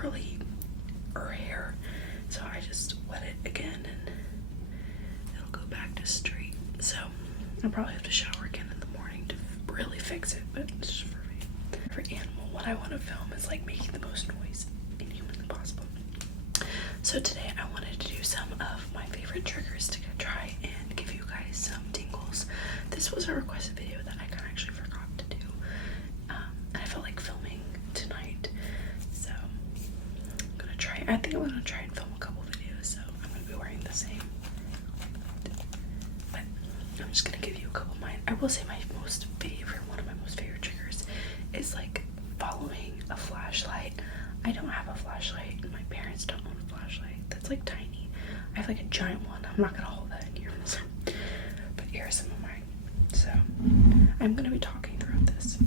curly her hair, so I just wet it again and it'll go back to straight. So I'll probably have to shower again in the morning to really fix it, but it's just for me. For animal, what I want to film is like making the most noise inhumanly possible. So today I wanted to do some of my favorite triggers to try and give you guys some tingles. This was a requested video that I kind of actually forgot to do, and I felt like filming tonight, so I'm gonna try. I think I'm gonna try and film a couple videos, so I'm gonna be wearing the same. But I'm just gonna give you a couple of mine. I will say one of my most favorite triggers is like following a flashlight. I don't have a flashlight, and my parents don't own a flashlight. That's like tiny. I have like a giant one. I'm not gonna hold that in here. But here are some of mine. So I'm gonna be talking throughout this.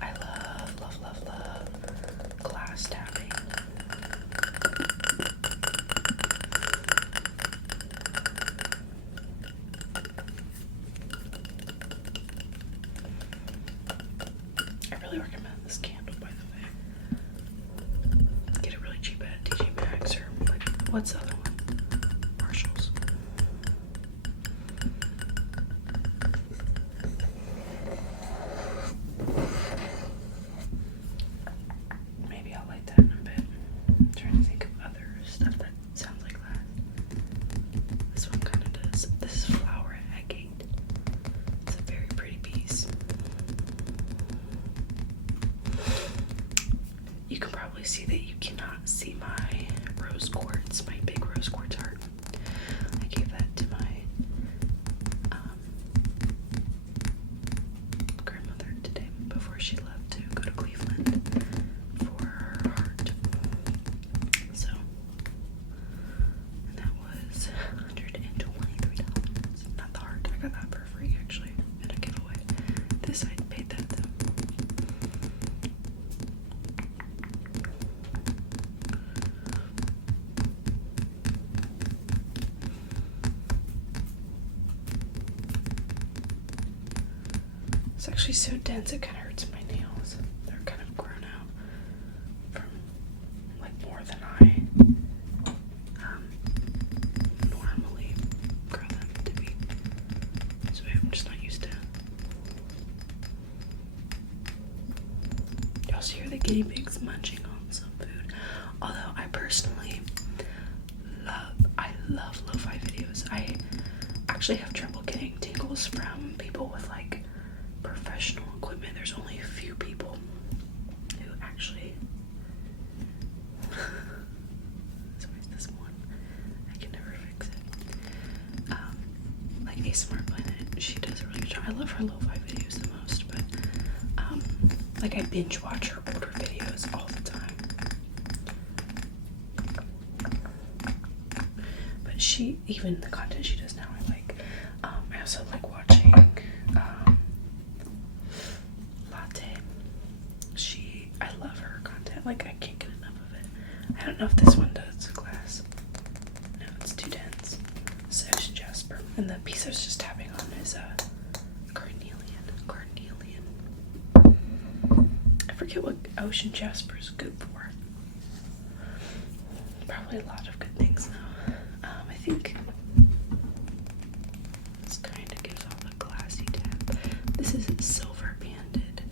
I love glass tapping. I really recommend this candle, by the way. Get it really cheap at TJ Maxx or like, what's the other one? Marshalls. Maybe I'll light that in a bit. I'm trying to think of other stuff that sounds like that. This one kind of does. This is flower agate. It's a very pretty piece. You can probably see that you cannot see my rose quartz, my big rose quartz heart. I gave that to my grandmother today before she left to go to Cleveland for her heart. So, and that was $123. Not the heart. I got that for free actually at a giveaway. This I paid that though. It's actually so dense it kind of hurts my nails. They're kind of grown out from like more than I normally grow them to be. So I'm just not used to. You also hear the guinea pigs munching on some food. Although I personally love lo-fi videos. I actually have trouble getting tingles from people with like professional equipment. There's only a few people who actually it's always this one. I can never fix it. Like ASMR Planet, she does a really good job. I love her lo-fi videos the most, but like I binge watch her older videos all the time. But even the content she does now I like. I also like watching I love her content. Like, I can't get enough of it. I don't know if this one does glass. No, it's too dense. So it's Jasper. And the piece I was just tapping on is carnelian. I forget what ocean jasper is good for. Probably a lot of good things though. I think this kind of gives off a glassy tap. This is silver banded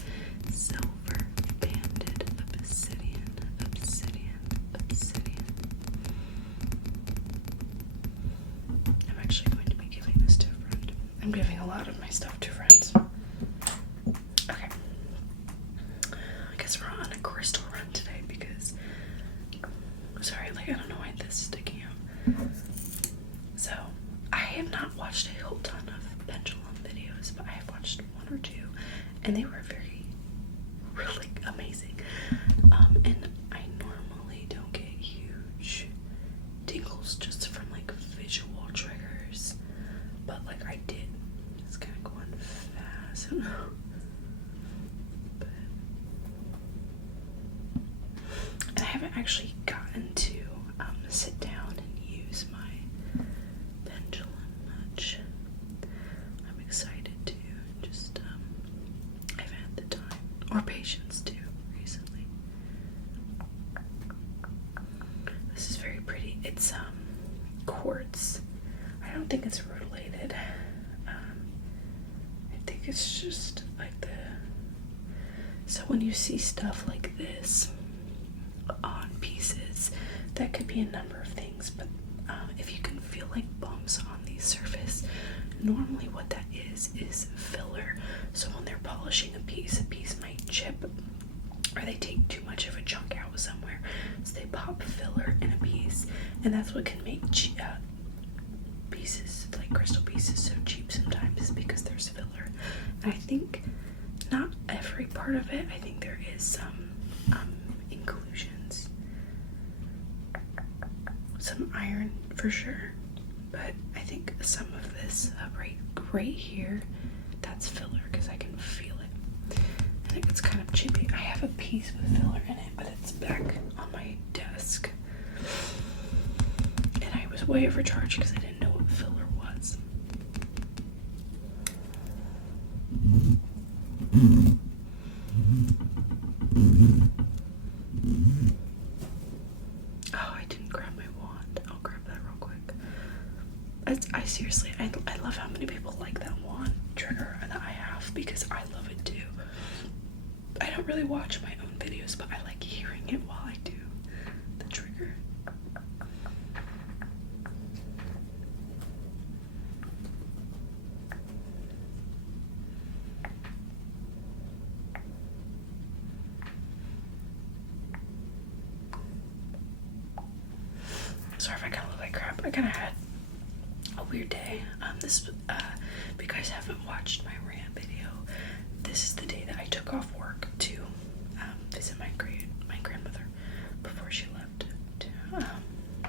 obsidian. I'm actually going to be giving this to a friend. I'm giving a lot of my stuff to friends. Okay. I guess we're on a crystal run today because, sorry, like I don't know why this is sticking out. So, I have not watched a whole ton of pendulum videos, but I have watched one or two, and they were really amazing. And I normally don't get huge tingles just from like visual triggers, but like I did. It's kind of going fast. I don't know. But, and I haven't actually gotten to sit down and use my pendulum much. I'm excited to just, I've had the time, or patience too, recently. This is very pretty. It's quartz. I don't think it's related. I think it's just like the. So when you see stuff like this on pieces, that could be a number of things, but if you can feel like bumps on the surface, normally what that is filler. So when they're polishing a piece might chip, or they take too much of a chunk out somewhere, so they pop filler in a piece, and that's what can make pieces, like crystal pieces, so cheap sometimes, is because there's filler. And I think not every part of it, I think there is some inclusions, some iron for sure, but I think some of this right here, that's filler, because I can feel it. I think it's kind of chippy. I have a piece with filler in it, but it's back on my desk, and I was way overcharged because I didn't know what filler was. Oh, I didn't grab my wand. I'll grab that real quick. I seriously, I love how many people like that wand trigger that I have, because I love it too. I don't really watch my own videos, but I like hearing it while I do the trigger. Sorry if I kind of look like crap. I kind of had a weird day. If you guys haven't watched my rant video, this is the day that I took off work to visit my grandmother before she left.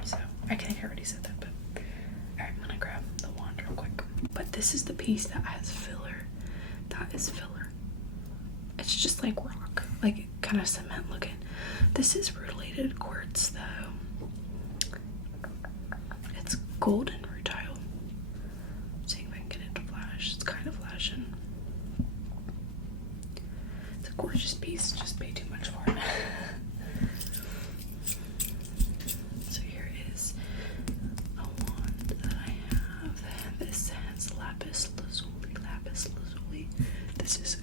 So I think I already said that, but alright, I'm gonna grab the wand real quick. But this is the piece that has filler. That is filler. It's just like rock, like kind of cement looking. This is rutilated quartz though. It's golden rutile. See if I can get it to flash. It's kind of flashing. It's a gorgeous piece. Just pay too much for it. So here is a wand that I have. This has lapis lazuli. Lapis lazuli. This is,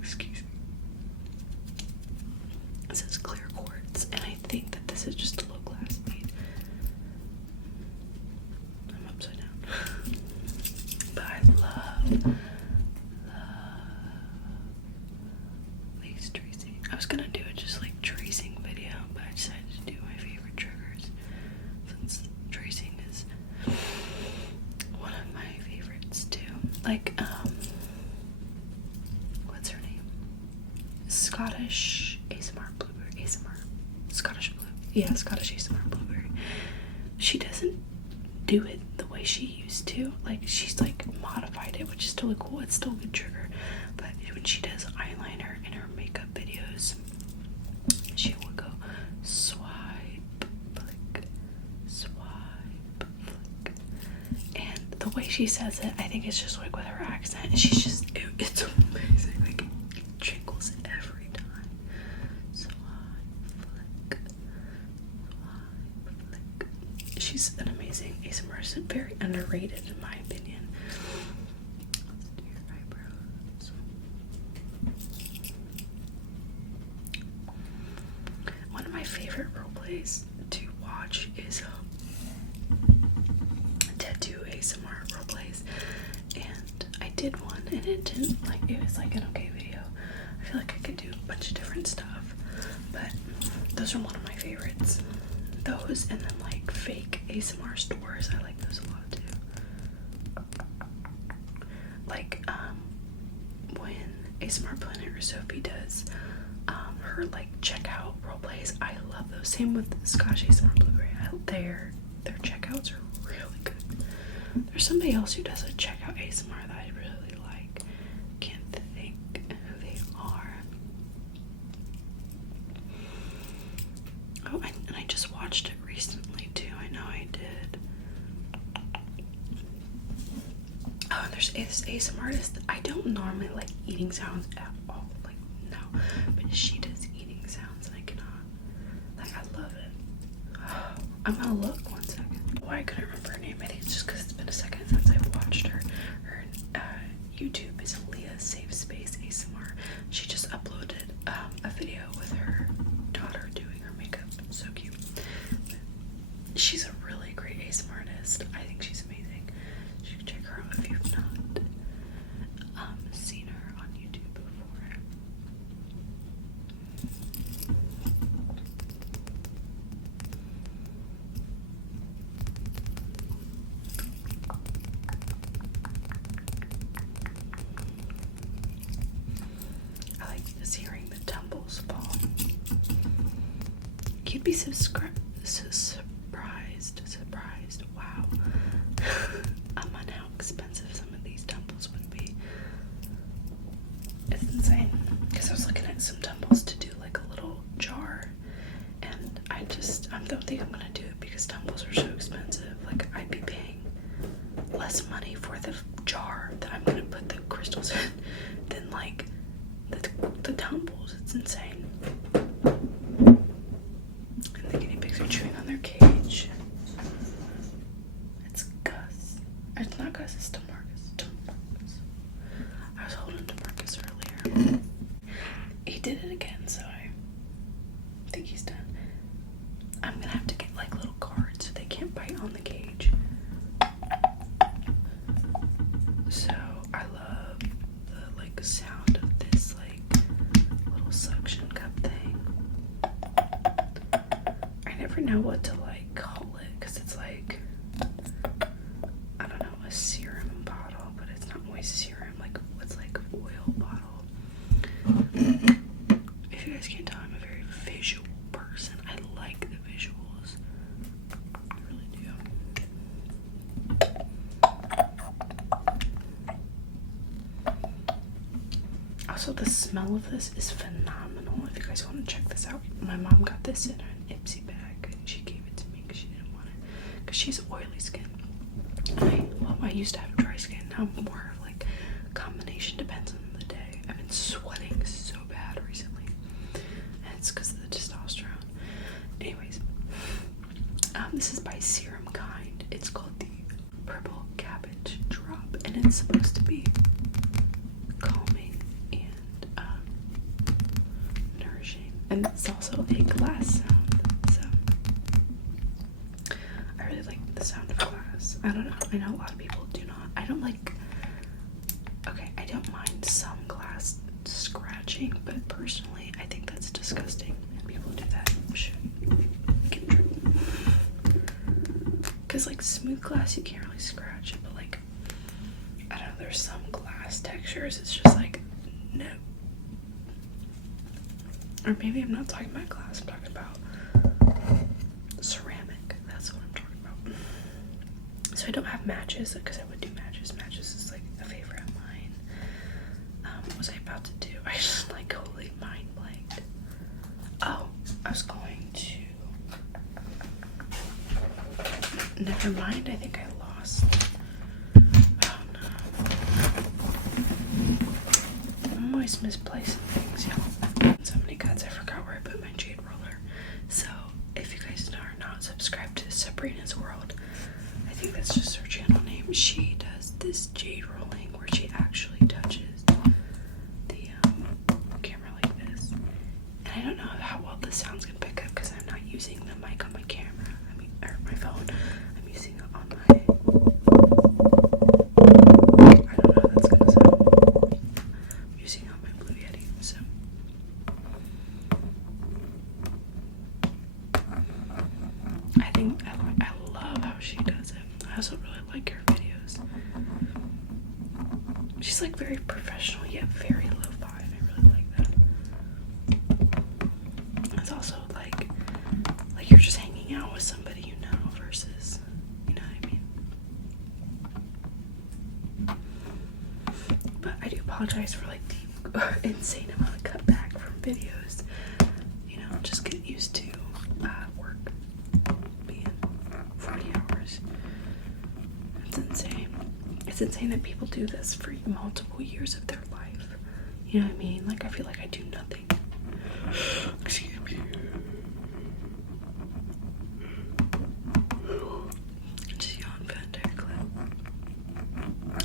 excuse me. It says clear quartz, and I think that this is just a low glass bead. I'm upside down. But I love lace tracing. I was gonna do it just like tracing video, but I decided to do my favorite triggers, since tracing is one of my favorites too. Like, what's her name? Scottish ASMR Blueberry. ASMR. Scottish Blue. Yeah, Scottish ASMR Blueberry. She doesn't do it the way she used to. Like, she's like modified it, which is totally cool. It's still a good trigger. But when she does eyeliner in her makeup videos, she will go swipe, flick, swipe, flick. And the way she says it, I think it's just like with her accent. And she's just, it's amazing. Like, it jingles every time. Swipe, flick, swipe, flick. She's an amazing ASMR artist, very underrated in my opinion. Let's do your eyebrows. One of my favorite roleplays to watch is tattoo ASMR roleplays, and I did one, and it was like an okay video. I feel like I could do a bunch of different stuff, but those are one of my favorites. Those, and then like fake ASMR stores, I like those a lot too. Like when ASMR Planet or Sophie does her like checkout roleplays, I love those. Same with Scotch ASMR Blueberry. Their checkouts are really good. There's somebody else who does a checkout ASMR that I really like. Can't think who they are. Oh, and I just watched it recently too. I know I did. Oh, and there's this ASMR artist. I don't normally like eating sounds at all. Like, No, but she does eating sounds and I cannot. Like, I love it. I'm gonna look 1 second. Why I couldn't remember her name. I think it's just because it's been a second since I've watched her. Her YouTube is Leah's Safe Space ASMR. She just uploaded a video with her daughter doing her makeup. So cute. She's a really great ASMR artist. I think she's amazing. You should check her out if you've not seen her on YouTube before. I like just hearing the tumbles fall. You'd be surprised. Wow. On how expensive some of these tumbles would be. It's insane. Because I was looking at some tumbles to do like a little jar, and I don't think I'm gonna do it because tumbles are so expensive. Like, I'd be paying less money for the jar that I'm gonna put the crystals in than like the tumbles. It's insane. And the guinea pigs are chewing on their cage. It's Gus. It's not Gus, it's Demarcus. I was holding Demarcus earlier. He did it again, so I think he's done. I'm gonna have to get like little cards so they can't bite on the cage. So I love the like sound of this like little suction cup thing. I never know what to like call it because it's like, I don't know, a serum bottle, but it's not always serum. Like, what's like oil bottle? If you guys can't tell, I'm a very visual person. I like the visuals. I really do. Also, the smell of this is phenomenal. If you guys want to check this out, my mom got this in an Ipsy bag and she gave it to me because she didn't want it. Because she's oily skin. I used to have dry skin. Now I'm more of like combination, depends on the day. I've been sweating so bad recently, and it's because of the testosterone. Anyways, this is by Serum Kind. It's called the Purple Cabbage Drop, and it's supposed to be calming and nourishing, and it's also a glass sound. So I really like the sound of glass. I don't know. I know a lot of people do not. I don't like. Okay, I don't mind some glass scratching, but personally, I think that's disgusting. And people do that should get in trouble. Because like smooth glass, you can't really scratch it, but like, I don't know. There's some glass textures. It's just like, no. Or maybe I'm not talking about glass. I'm talking about ceramic. That's what I'm talking about. So I don't have matches because I would do matches. Matches is like a favorite of mine. What was I about to do? I just like totally mind blanked. Oh, I was going to. Never mind. I think I lost. Oh no. I'm always misplacing things, y'all. So many cuts. I forgot where I put my jade roller. So if you guys are not subscribed to Sabrina's World, I think that's just her channel name. She does this jade rolling where she actually touches the camera like this. And I don't know how well this sound's gonna pick up because I'm not using the mic on my camera. Or my phone. I'm using it on my. I don't know how that's gonna sound. I'm using it on my Blue Yeti. So. I love how she does it. I also really like her videos. She's like very professional yet very lo-fi, and I really like that. It's also like you're just hanging out with somebody you know versus, you know what I mean? But I do apologize for like the insane amount of cutback from videos. You know, just get used to work being 40 hours. It's insane. It's insane that people do this for multiple years of their life. You know what I mean? Like, I feel like I do nothing. Excuse me. Just yawn for the entire clip.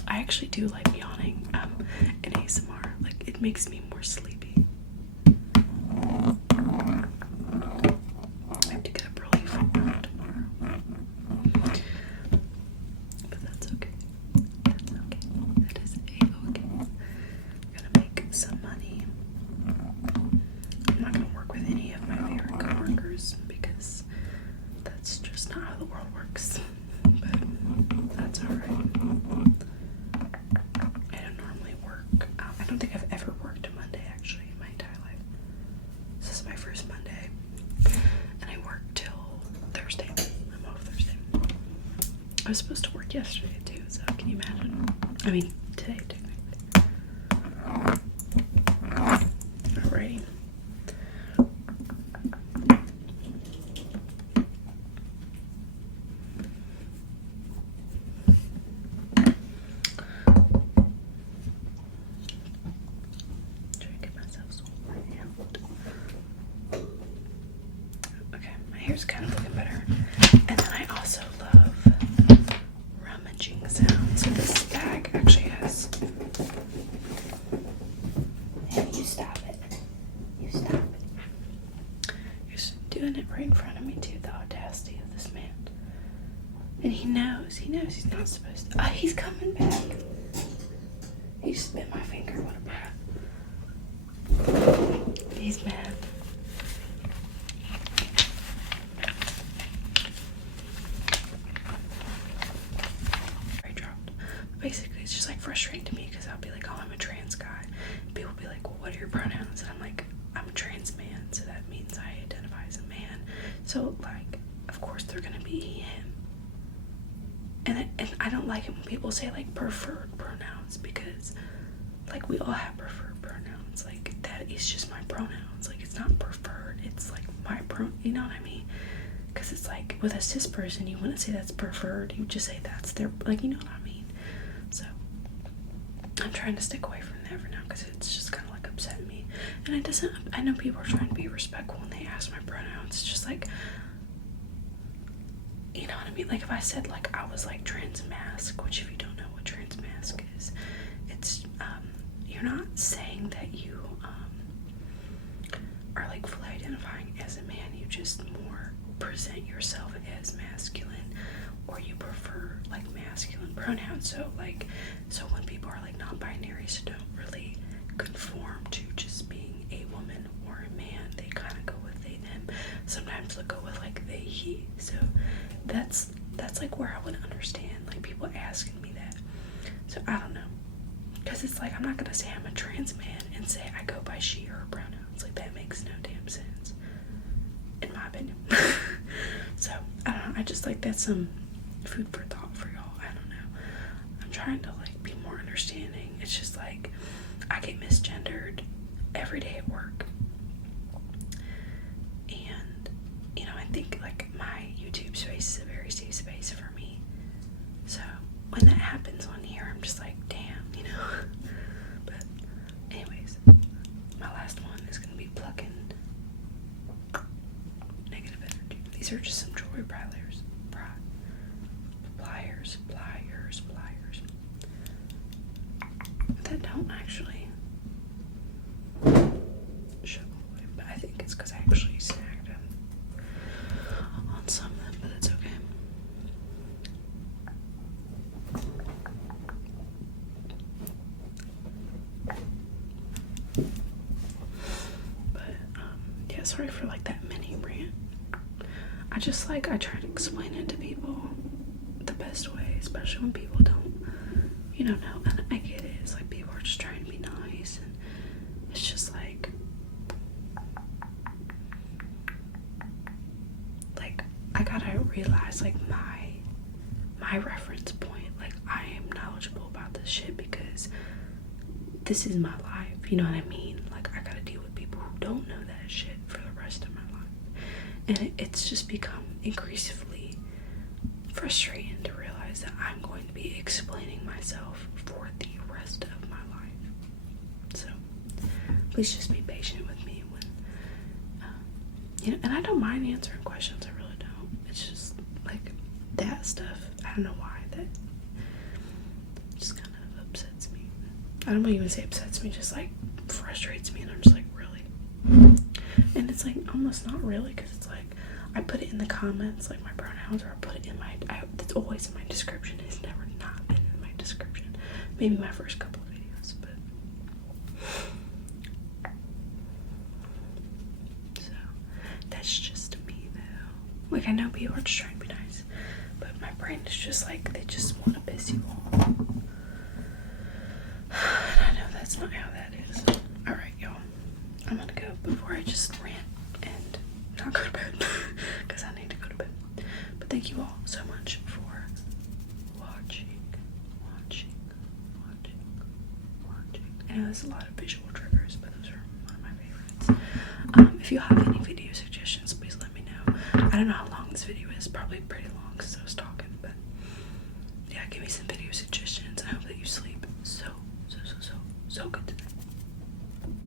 I actually do like yawning in ASMR. Like, it makes me more sleepy. I have to get up early for work tomorrow. But that's okay. That's okay. That is a-okay. I'm gonna make some money. I'm not gonna work with any of my favorite coworkers because that's just not how the world works. But that's alright. I don't normally work. I don't think I've ever worked a Monday actually in my entire life. This is my first Monday. And I work till Thursday. I'm off Thursday. I was supposed to work yesterday too, so can you imagine? I mean, today technically. Alrighty. Try to get myself some out. Okay, my hair's kind of looking better. And then I also love rummaging sounds. So this bag actually has. Hey, you stop it. You stop it. He's doing it right in front of me too, the audacity of this man. And he knows he's not supposed to. Oh, he's coming back. He just bit my finger. What a brat. He's mad. I dropped. Basically, it's just like frustrating to me because I'll be like, oh, I'm a trans guy. People will be like, well, what are your pronouns? And I'm like, I'm a trans man, so that means I identify as a man. So, like, of course they're gonna be he, him. And I don't like it when people say, like, preferred pronouns because, like, we all have preferred pronouns. Like, that is just my pronouns. Like, it's not preferred. It's, like, my you know what I mean? Because it's, like, with a cis person, you wouldn't say that's preferred. You would just say that's their, like, you know what I mean? So, I'm trying to stick away from that for now because it's just kind of, like, upsetting me. And it doesn't, I know people are trying to be respectful when they ask my pronouns. It's just, like, you know what I mean? Like, if I said, like, I was, like, trans mask, which if you don't know what trans mask is, it's, you're not saying that you, are, like, fully identifying as a man. You just more present yourself as masculine, or you prefer, like, masculine pronouns. So, like, so when people are, like, non-binary, so don't really conform to just being a woman or a man, they kind of go with they, them. Sometimes they'll go with, like, they, he. So that's like where I would understand, like, people asking me that. So I don't know, because it's like I'm not gonna say I'm a trans man and say I go by she or her pronouns. Like, that makes no damn sense, in my opinion. So I don't know. I just, like, that's some food for thought for y'all. I don't know. I'm trying to, like, be more understanding. It's just like I get misgendered every day at work. And, you know, I think, like, my YouTube space is a very safe space for me. So when that happens on here, I'm just like, damn, you know. But anyways, my last one is going to be plucking negative energy. These are just some jewelry pliers. That don't actually show away, but I think it's because I actually snagged them on some of them, but it's okay. But yeah, sorry for, like, that mini rant. I just, like, I try to explain it to people the best way, especially when people don't, you know. And I get it. It's like people are just trying to be nice, and it's just like I gotta realize, like, my reference point. Like, I am knowledgeable about this shit because this is my life. You know what I mean? Like, I gotta deal with people who don't know that shit for the rest of my life, and it's just become increasingly frustrating to realize that I'm going to be explaining myself for the rest of my life. So please just be patient with me when, you know, and I don't mind answering questions, I really don't. It's just, like, that stuff, I don't know why, that just kind of upsets me. I don't even say upsets me, just, like, frustrates me, and I'm just like, really? And it's, like, almost not really, because it's, like, I put it in the comments, like, my pronouns, or I put it in my, it's always in my description. It's never not been in my description. Maybe my first couple of videos, but so that's just me though. Like, I know people are just trying to be nice, but my brain is just like, they just want to piss you off. And I know that's not how that is. Alright, y'all. I'm gonna go before I just rant and not go to bed, because I need to go to bed. But thank you all so much for watching. I know there's a lot of visual triggers, but those are one of my favorites. If you have any video suggestions, please let me know. I don't know how long this video is, probably pretty long because I was talking, but yeah, give me some video suggestions. I hope that you sleep so good tonight.